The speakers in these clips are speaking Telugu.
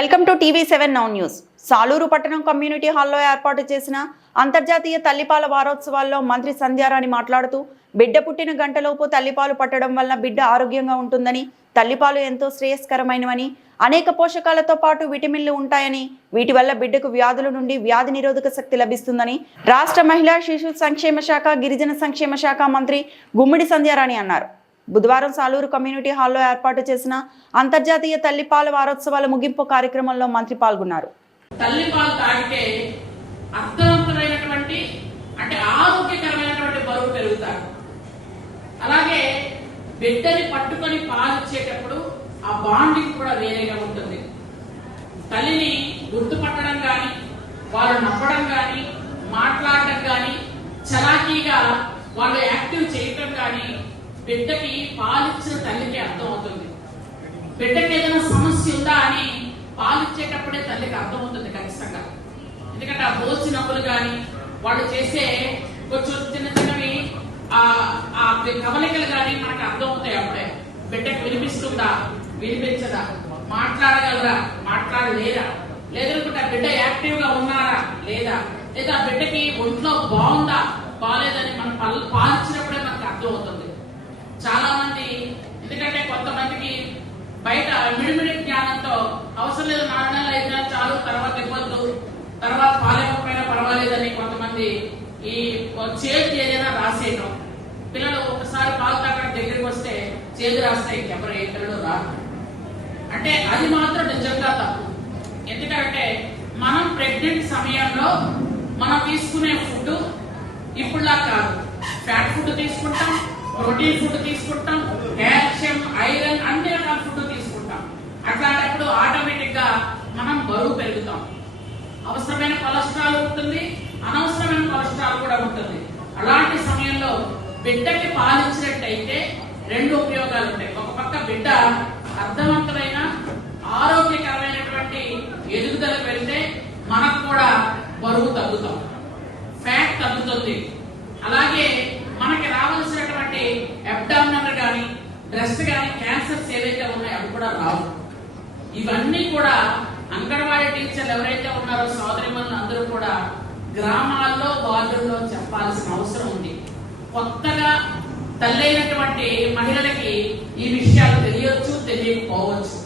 వెల్కమ్ టు టీవీ7 నౌ న్యూస్. సాలూరు పట్టణం కమ్యూనిటీ హాల్లో ఏర్పాటు చేసిన అంతర్జాతీయ తల్లిపాల వారోత్సవాల్లో మంత్రి సంధ్యారాణి మాట్లాడుతూ బిడ్డ పుట్టిన గంటలోపు తల్లిపాలు పట్టడం వల్ల బిడ్డ ఆరోగ్యంగా ఉంటుందని, తల్లిపాలు ఎంతో శ్రేయస్కరమైనవని, అనేక పోషకాలతో పాటు విటమిన్లు ఉంటాయని, వీటి వల్ల బిడ్డకు వ్యాధుల నుండి వ్యాధి నిరోధక శక్తి లభిస్తుందని రాష్ట్ర మహిళా శిశు సంక్షేమ శాఖ, గిరిజన సంక్షేమ శాఖ మంత్రి గుమ్మిడి సంధ్యారాణి అన్నారు. బుధవారం సాలూరు కమ్యూనిటీ హాల్లో ఏర్పాటు చేసిన అంతర్జాతీయ తల్లిపాల వారోత్సవాల ముగింపు కార్యక్రమంలో మంత్రి పాల్గొన్నారు. తల్లిపాలు తాగితే అర్థవంతమైనటువంటి అంటే ఆరోగ్యకరమైనటువంటి బరువు పెరుగుతారు. అలాగే బిడ్డని పట్టుకొని పాలు ఇచ్చేటప్పుడు ఆ బాండింగ్ కూడా వేరేగా ఉంటుంది. తల్లిని గుర్తుపట్టడం కానీ, వాళ్ళు నవ్వడం కానీ, మాట్లాడటం కానీ, చలాకీగా వాళ్ళు యాక్టివ్ చేయటం కానీ బిడ్డకి పాలిచ్చిన తల్లికి అర్థం అవుతుంది. బిడ్డకి ఏదైనా సమస్య ఉందా అని పాలిచ్చేటప్పుడే తల్లికి అర్థం అవుతుంది ఖచ్చితంగా. ఎందుకంటే ఆ బోసి నవ్వులు కానీ, వాళ్ళు చేసే కొంచెం చిన్న చిన్నవి ఆ కవలికలు కానీ మనకు అర్థం అవుతాయి. అప్పుడే బిడ్డకి వినిపిస్తుందా, వినిపించదా, మాట్లాడగలరా, మాట్లాడలేరా, లేదనుకుంటే బిడ్డ యాక్టివ్ గా ఉన్నారా లేదా, లేదా బిడ్డకి ఒంట్లో బాగుందా బాగాలేదని మనం పాలిచ్చినప్పుడే మనకు అర్థం అవుతుంది. చాలా మంది ఎందుకంటే కొంతమందికి బయట మిడిమిడి జ్ఞానంతో అవసరం లేదు, 4 నెలలు 5 నెలలు చాలు, తర్వాత ఇవ్వద్దు, తర్వాత పాలేకపోయినా పర్వాలేదని కొంతమంది ఈ చేతి ఏదైనా రాసేయడం. పిల్లలు ఒకసారి పాలు తాగడం దగ్గరికి వస్తే చేతి రాస్తాయి, ఎవరు ఏ పిల్లలు రాదు. అంటే అది మాత్రం నిజంగా తప్పు. ఎందుకంటే మనం ప్రెగ్నెంట్ సమయంలో మనం తీసుకునే ఫుడ్ ఇప్పుడులా కాదు. ఫ్యాట్ ఫుడ్ తీసుకుంటాం, ప్రోటీన్ ఫుడ్ తీసుకుంటాం, కాల్షియం, ఐరన్ అన్ని రకాల ఫుడ్ తీసుకుంటాం. అట్లాంటప్పుడు ఆటోమేటిక్ గా మనం బరువు పెరుగుతాం. అవసరమైన కొలెస్ట్రాల్ ఉంటుంది, అనవసరమైన కొలెస్ట్రాల్ కూడా ఉంటుంది. అలాంటి సమయంలో బిడ్డకి పాలించినట్టయితే 2 ఉపయోగాలు ఉంటాయి. ఒక పక్క బిడ్డ అర్థవంతమైన ఆరోగ్యకరమైనటువంటి ఎదుగుదలకు వెళ్తే మనకు కూడా బరువు తగ్గుతాం, ఫ్యాట్ తగ్గుతుంది. అలాగే మనకి రావాల్సినటువంటి అబ్డామినల్ కానీ, బ్రెస్ట్ కానీ క్యాన్సర్స్ ఏవైతే ఉన్నాయో అవి కూడా రావు. ఇవన్నీ కూడా అంగన్వాడీ టీచర్లు ఎవరైతే ఉన్నారో సోదరిమణులు అందరూ కూడా గ్రామాల్లో, వార్డుల్లో చెప్పాల్సిన అవసరం ఉంది. కొత్తగా తల్లైనటువంటి మహిళలకి ఈ విషయాలు తెలియచ్చు, తెలియకపోవచ్చు.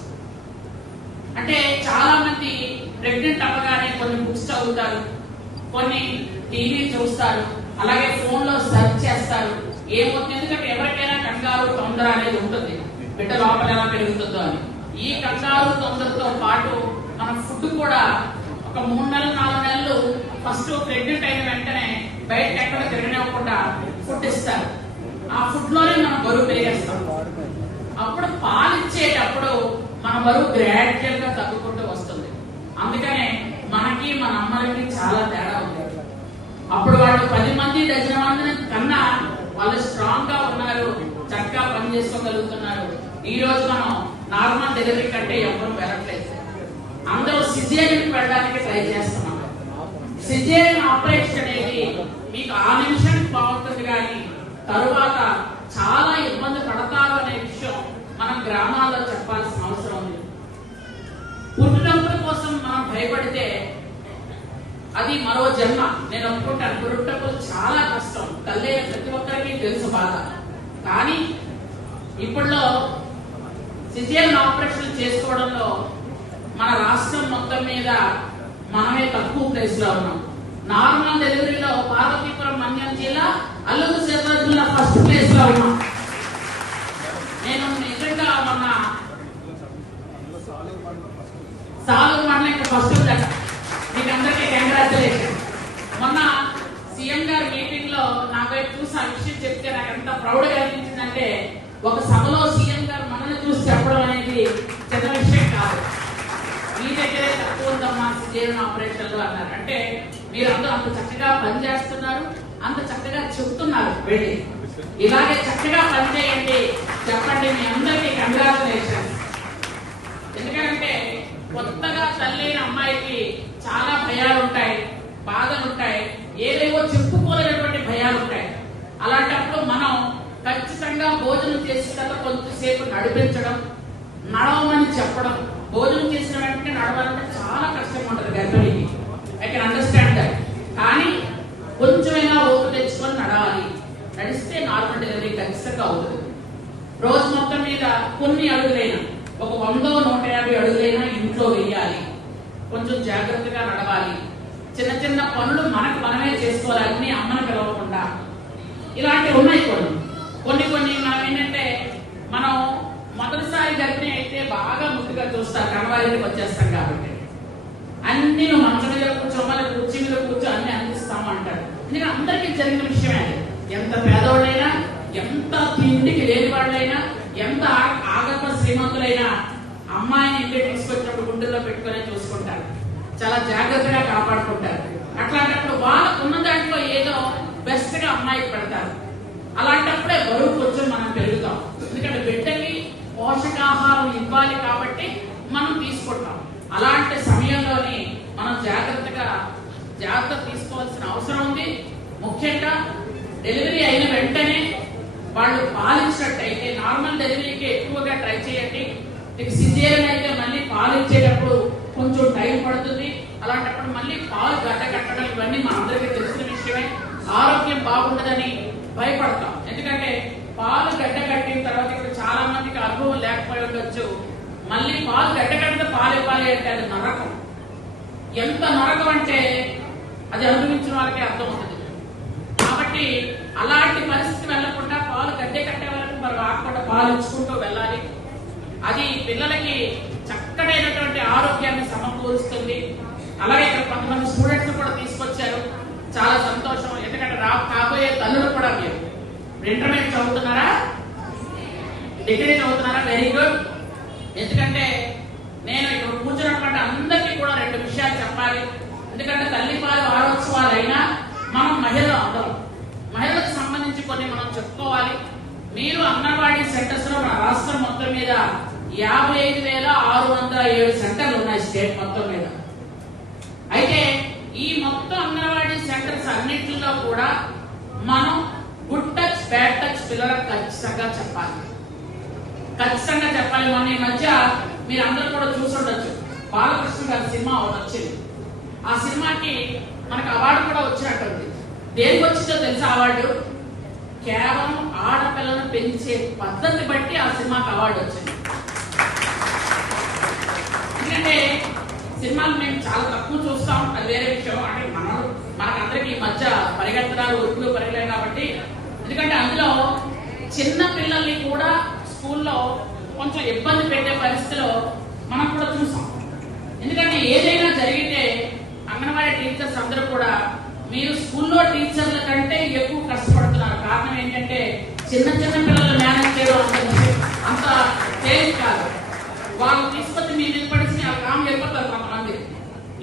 అంటే చాలా మంది ప్రెగ్నెంట్ అవ్వగానే కొన్ని బుక్స్ చదువుతారు, కొన్ని టీవీ చూస్తారు, అలాగే ఫోన్ లో సెర్చ్ చేస్తారు. ఏమవుతుంది, ఎందుకంటే ఎవరికైనా కంగారు, తొందర అనేది ఉంటుంది, బిడ్డ లోపల ఎలా పెరుగుతుందో అని. ఈ కంగారు, తొందరతో పాటు మన ఫుడ్ కూడా ఒక 3 నెలలు 4 నెలలు ఫస్ట్ ప్రెగ్నెంట్ అయిన వెంటనే బయటకు ఎక్కడ తిరగనివ్వకుండా ఫుడ్ ఇస్తారు. ఆ ఫుడ్ లోనే మనం బరువు పెరిగేస్తాం. అప్పుడు పాలిచ్చేటప్పుడు మన బరువు గ్రాడ్యువల్ గా తగ్గుకుంటూ వస్తుంది. అందుకనే మనకి మన అమ్మలకి చాలా తేడా ఉంది. అప్పుడు వాళ్ళు 10 మంది, డజన్ మంది కన్నా వాళ్ళు స్ట్రాంగ్ గా ఉన్నారు, చక్కగా పని చేసుకోగలుగుతున్నారు. ఈ రోజు మనం నార్మల్ డెలివరీ కంటే ఎవరు వెళ్ళట్లేదు, అందరూ సిజేరియన్ వెళ్ళడానికి ట్రై చేస్తున్నాం. సిజేరియన్ ఆపరేషన్ అనేది మీకు ఆ నిమిషానికి బాగుంటుంది కానీ తరువాత చాలా ఇబ్బంది పడతారు అనే విషయం మనం గ్రామాల్లో చెప్పాల్సిన అవసరం ఉంది. పుట్టినప్పుడు కోసం మనం భయపడితే అది మరో జన్మ. నేను అనుకుంటాను, పుట్టుటప్పుడు చాలా కష్టం, తల్లి ప్రతి ఒక్కరికి తెలుసు బాధ. కానీ ఇప్పుడులో సిజేరియన్ ఆపరేషన్ చేసుకోవడంలో మన రాష్ట్రం మొత్తం మీద మనమే తక్కువ ప్లేస్ లో ఉన్నాం. నార్మల్ డెలివరీలో పార్వతీపురం, మన్యం జిల్లా, అల్లూరు సీతారామరాజు జిల్లా ఫస్ట్ ప్లేస్ లో ఉన్నాం. నేను నిజంగా మొన్న సాలూరు మండలం ఇంకా ఫస్ట్ దగ్గర మీకు అందరికీ కంగ్రాచులేషన్. మొన్న సీఎం గారి మీటింగ్ లో నాకు చూసి ఆ విషయం చెప్తే నాకు ఎంత ప్రౌడ్ గా అనిపించిందంటే, ఒక సభలో సీఎం గారు మనల్ని చూసి చెప్పడం అనేది చిన్న విషయం కాదు. మీ దగ్గరే తక్కువ ఉందమ్మా సిజేరియన్ ఆపరేషన్లు అన్నారు. అంటే మీరు అందరూ అంత చక్కగా పనిచేస్తున్నారు, అంత చక్కగా చెప్తున్నారు. వెళ్ళి ఇలాగే చక్కగా పనిచేయండి, చెప్పండి. మీ అందరికీ కంగ్రాచులేషన్. ఎందుకంటే కొత్తగా తల్లైన అమ్మాయికి చాలా భయాలు ఉంటాయి, బాధలు ఉంటాయి, ఏవేవో చెప్పుకోలేనటువంటి భయాలు ఉంటాయి. అలాంటప్పుడు మనం ఖచ్చితంగా భోజనం చేసిన తర్వాత కొంతసేపు నడిపించడం, నడవమని చెప్పడం, భోజనం చేసిన వెంటనే నడవాలంటే చాలా కష్టంగా ఉంటుంది గర్భిణికి. I can understand that. కానీ కొంచెమైనా ఓపిక తెచ్చుకొని నడవాలి. నడిస్తే నార్మల్ డెలివరీ ఖచ్చితంగా అవుతుంది. రోజు మొత్తం మీద కొన్ని అడుగులైనా, ఒక 100-150 అడుగులైనా ఇంట్లో వేయాలి. కొంచెం జాగ్రత్తగా నడవాలి. చిన్న చిన్న పనులు మనకు మనమే చేసుకోవాలి, అన్ని అమ్మను పిలవకుండా. ఇలాంటివి ఉన్నాయి కొన్ని మనం ఏంటంటే, మనం మొదటిసారి గర్భిణి అయితే బాగా ముద్దుగా చూస్తారు, కనవారికి వచ్చేస్తాం కాబట్టి అన్ని నువ్వు మంచం మీద కూర్చో, మళ్ళీ కుర్చీ మీద కూర్చో అన్ని అందిస్తాము అంటారు. ఎందుకంటే అందరికీ జరిగిన విషయమే అది. ఎంత పేదవాళ్ళైనా, ఎంత తిండికి లేని వాళ్ళైనా, ఎంత ఆగర్భ శ్రీమంతులైనా అమ్మాయిని ఇంటికి తీసుకొచ్చినప్పుడు గుండెల్లో పెట్టుకునే చూసుకుంటారు, చాలా జాగ్రత్తగా కాపాడుకుంటారు. అట్లాంటప్పుడు వాళ్ళకు ఉన్న దాంట్లో ఏదో బెస్ట్ గా అమ్మాయికి పెడతారు. అలాంటప్పుడే బరువు కొంచెం మనం పెరుగుతాం. ఎందుకంటే బిడ్డకి పోషకాహారం ఇవ్వాలి కాబట్టి మనం తీసుకుంటాం. అలాంటి సమయంలోని మనం జాగ్రత్త తీసుకోవాల్సిన అవసరం ఉంది. ముఖ్యంగా డెలివరీ అయిన వెంటనే వాళ్ళు పాలించినట్టయితే నార్మల్ డెలివరీకి ఎక్కువగా ట్రై చేయండి. సిజేరియన్ అయితే మళ్ళీ పాలించేటప్పుడు కొంచెం టైం పడుతుంది. అలాంటప్పుడు మళ్ళీ పాలు గడ్డకట్టడం ఇవన్నీ మన అందరికీ తెలిసిన విషయమే. ఆరోగ్యం బాగుండదని భయపడతాం. ఎందుకంటే పాలు గడ్డ కట్టిన తర్వాత ఇప్పుడు చాలా మందికి అనుభవం లేకపోయి ఉండొచ్చు. మళ్ళీ పాలు గడ్డ కట్టిన పాలు ఇవ్వాలి అంటే అది నరకం. ఎంత నరకం అంటే అది అనుభవించిన వాళ్ళకి అర్థమవుతుంది. కాబట్టి అలాంటి పరిస్థితి వెళ్లకుండా పాలు గడ్డే కట్టే వరకు మనం ఆకుండా పాలు ఇచ్చుకుంటూ వెళ్ళాలి. అది పిల్లలకి చక్కటైనటువంటి ఆరోగ్యాన్ని సమకూరుస్తుంది. అలాగే ఇక్కడ కొంతమంది స్టూడెంట్స్ కూడా తీసుకొచ్చారు, చాలా సంతోషం. ఎందుకంటే కాబోయే తల్లులు కూడా మీరు ఇంటర్మీడియట్ చదువుతున్నారా, డిగ్రీ చదువుతున్నారా? Very good. ఎందుకంటే నేను ఇక్కడ కూర్చున్నటువంటి అందరికీ కూడా 2 విషయాలు చెప్పాలి. ఎందుకంటే తల్లిపాలు వారోత్సవాలైనా మనం మహిళలు అందరం, మహిళలకు సంబంధించి కొన్ని మనం చెప్పుకోవాలి. మీరు అంగన్వాడీ సెంటర్స్ లో మన రాష్ట్రం మొత్తం మీద 55,607 సెంటర్లు ఉన్నాయి స్టేట్ మొత్తం మీద. అయితే ఈ మొత్తం అంగన్వాడీ సెంటర్స్ అన్నింటిలో కూడా మనం గుడ్ టచ్ బ్యాడ్ టచ్ పిల్లలకు ఖచ్చితంగా చెప్పాలి. మొన్న ఈ మధ్య మీరు అందరూ కూడా చూసి ఉండొచ్చు, బాలకృష్ణ గారి సినిమా ఒకటి వచ్చింది. ఆ సినిమాకి మనకు అవార్డు కూడా వచ్చినట్టుంది. దేనికి వచ్చిందో తెలుసా అవార్డు? కేవలం ఆడపిల్లను పెంచే పద్ధతి బట్టి ఆ సినిమాకి అవార్డు వచ్చింది. ఎందుకంటే సినిమాలు మేము చాలా తక్కువ చూస్తాం, అది వేరే విషయం. అంటే మనకందరికి ఈ మధ్య పరిగెత్తడాలు ఉరుకులు పరిగెలే కాబట్టి. ఎందుకంటే అందులో చిన్న పిల్లల్ని కూడా స్కూల్లో కొంచెం ఇబ్బంది పెట్టే పరిస్థితిలో మనం కూడా చూసాం. ఎందుకంటే ఏదైనా జరిగితే అంగన్వాడీ టీచర్స్ అందరూ కూడా మీరు స్కూల్లో టీచర్ల కంటే ఎక్కువ కష్టపడుతున్నారు. కారణం ఏంటంటే చిన్న పిల్లలు మేనేజ్ చేయడం అంత తేలిక కాదు. వాళ్ళు తీసుకొచ్చి మీ మీద పడిచి ఆ కామ్ వెళ్ళిపోతారు. కొంతమంది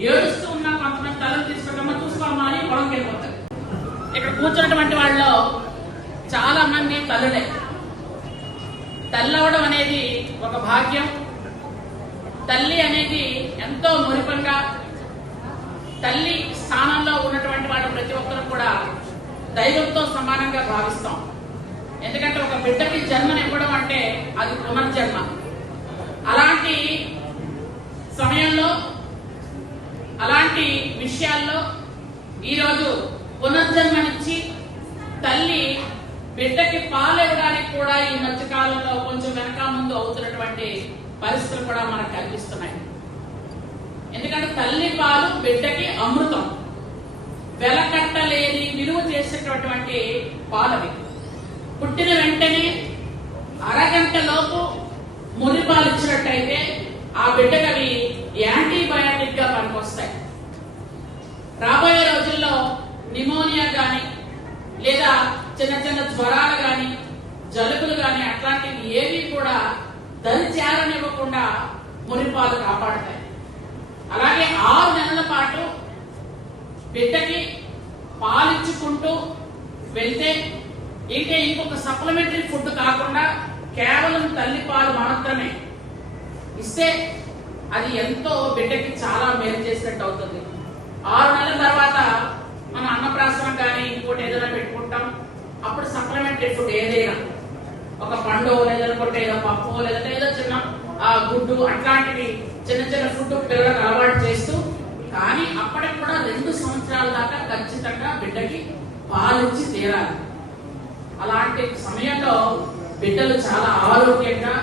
ఏడుస్తూ ఉన్న కొంతమంది తల్లిని తీసుకుంటామో చూసుకోమా అని పొలంకి వెళ్ళిపోతారు. ఇక్కడ కూర్చున్నటువంటి వాళ్ళలో చాలా మంది తల్లులే. తల్లవడం అనేది ఒక భాగ్యం. తల్లి అనేది ఎంతో మురిపంగా, తల్లి స్థానంలో ఉన్నటువంటి వాళ్ళు ప్రతి ఒక్కరు కూడా దైవంతో సమానంగా భావిస్తాం. ఎందుకంటే ఒక బిడ్డకి జన్మనివ్వడం అంటే అది పునర్జన్మ. అలాంటి సమయంలో, అలాంటి విషయాల్లో ఈరోజు పునర్జన్మనిచ్చి తల్లి బిడ్డకి పాలివ్వడానికి కూడా ఈ మధ్య కాలంలో కొంచెం వెనక ముందు అవుతున్నటువంటి పరిస్థితులు కూడా మనకు కనిపిస్తున్నాయి. ఎందుకంటే తల్లి పాలు బిడ్డకి అమృతం, వెలకట్టలేని విలువ చేసేటటువంటి పాలవి. పుట్టిన వెంటనే అరగంటలోపు మురి పాలు ఇచ్చినట్టయితే ఆ బిడ్డకి అవి యాంటీబయాటిక్ గా పనికొస్తాయి. రాబోయే రోజుల్లో నిమోనియా కానీ, లేదా చిన్న జ్వరాలు కానీ, జలుబులు కానీ అట్లాంటివి ఏవి కూడా దరి చేరనివ్వకుండా మురిపాలు కాపాడతాయి. అలాగే 6 నెలల పాటు బిడ్డకి పాలిచ్చుకుంటూ వెళ్తే ఇంకా ఇంకొక సప్లిమెంటరీ ఫుడ్ కాకుండా కేవలం తల్లి పాలు మాత్రమే ఇస్తే అది ఎంతో బిడ్డకి చాలా మేలు చేసినట్టు అవుతుంది. 6 నెలల తర్వాత మనం అన్నప్రాసనం కానీ ఇంకోటి ఏదైనా పెట్టుకుంటాం. అప్పుడు సప్లిమెంటరీ ఫుడ్ ఏదైనా ఒక పండు లేదనుకుంటే ఏదో పప్పు లేదంటే ఏదో చిన్న గుడ్డు అట్లాంటివి చిన్న చిన్న ఫుడ్ పిల్లలకు అలవాటు చేస్తూ, కానీ అప్పటికి కూడా 2 సంవత్సరాల దాకా ఖచ్చితంగా బిడ్డకి పాలిచ్చి తీరాలి. అలాంటి సమయంలో బిడ్డలు చాలా ఆరోగ్యంగా